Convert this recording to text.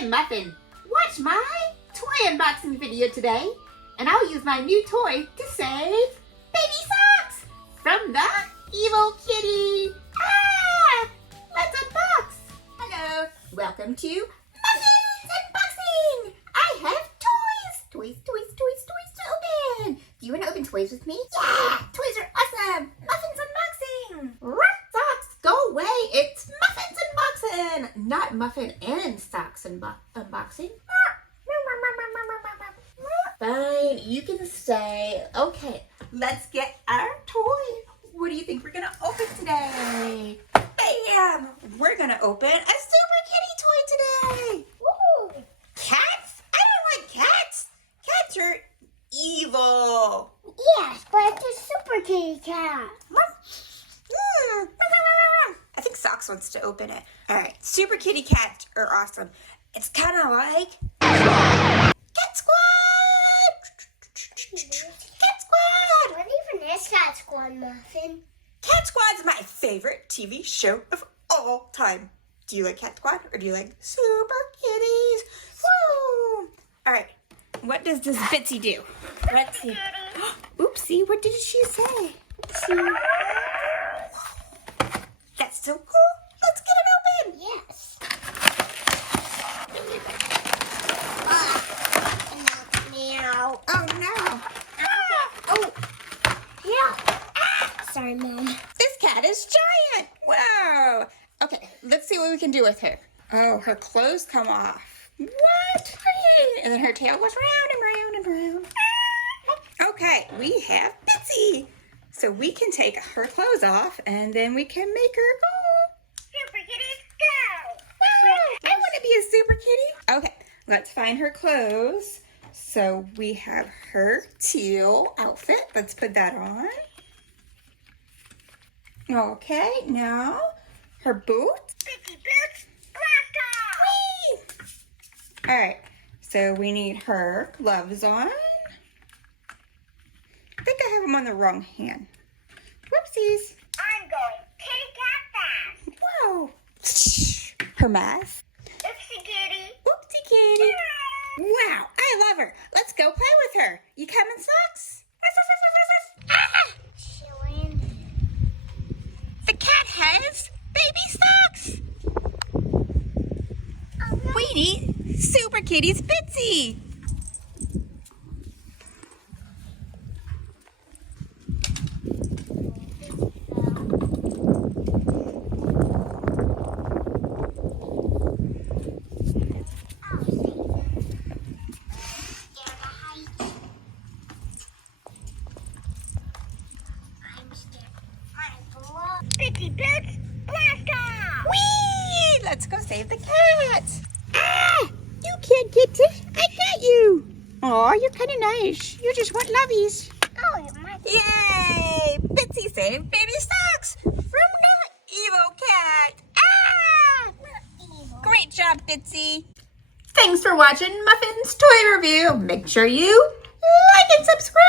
I'm Muffin. Watch my toy unboxing video today, and I'll use my new toy to save baby socks from the evil kitty. Let's unbox. Hello, welcome to Muffin's Unboxing. I have toys to open. Do you want to open toys with me? Yeah, toys are awesome. Muffin's Unboxing. Socks, go away. It's Muffin's Unboxing, not Muffin and Socks unboxing. Fine, you can stay. Okay, let's get our toy. What do you think we're gonna open today? Bam! We're gonna open a SuperKitties toy today. Woo! Cats? I don't like cats. Cats are evil. Yes, but it's a super kitty cat. I think Socks wants to open it. All right, Super Kitty cats are awesome. It's kind of like Cat Squad. Cat Squad. What even is Cat Squad, Muffin? Cat Squad's my favorite TV show of all time. Do you like Cat Squad or do you like Super Kitties? Woo! All right, what does this Bitsy do? Let's see. Oopsie, what did she say? Oopsie. That's so cool. Let's get it open. Yes. Meow. Oh no. Oh. Yeah. Sorry, Mom. This cat is giant. Wow. Okay, let's see what we can do with her. Oh, her clothes come off. What? And then her tail goes round and round and round. Okay, we have Bitsy. So we can take her clothes off and then we can make her go. Super Kitties, go. Wow, I want to be a super kitty. Okay, let's find her clothes. So we have her teal outfit. Let's put that on. Okay, now her boots. Bitsy boots, blast off. Whee! All right, so we need her gloves on. I think I have them on the wrong hand. Whoopsies. I'm going kitty cat fast. Whoa. Her mask. Oopsie kitty. Whoopsie kitty. Wow, I love her. Let's go play with her. You coming, Socks? Chillin'. The cat has baby socks. Oh, no. We need Super Kitties Bitsy. Bitsy boots, blast off. Whee! Let's go save the cat. You can't get it. I got you. Aw, you're kind of nice. You just want lovies. Oh, you're my Yay! Bitsy saved baby socks from the evil cat. evil. Great job, Bitsy. Thanks for watching Muffin's Toy Review. Make sure you like and subscribe.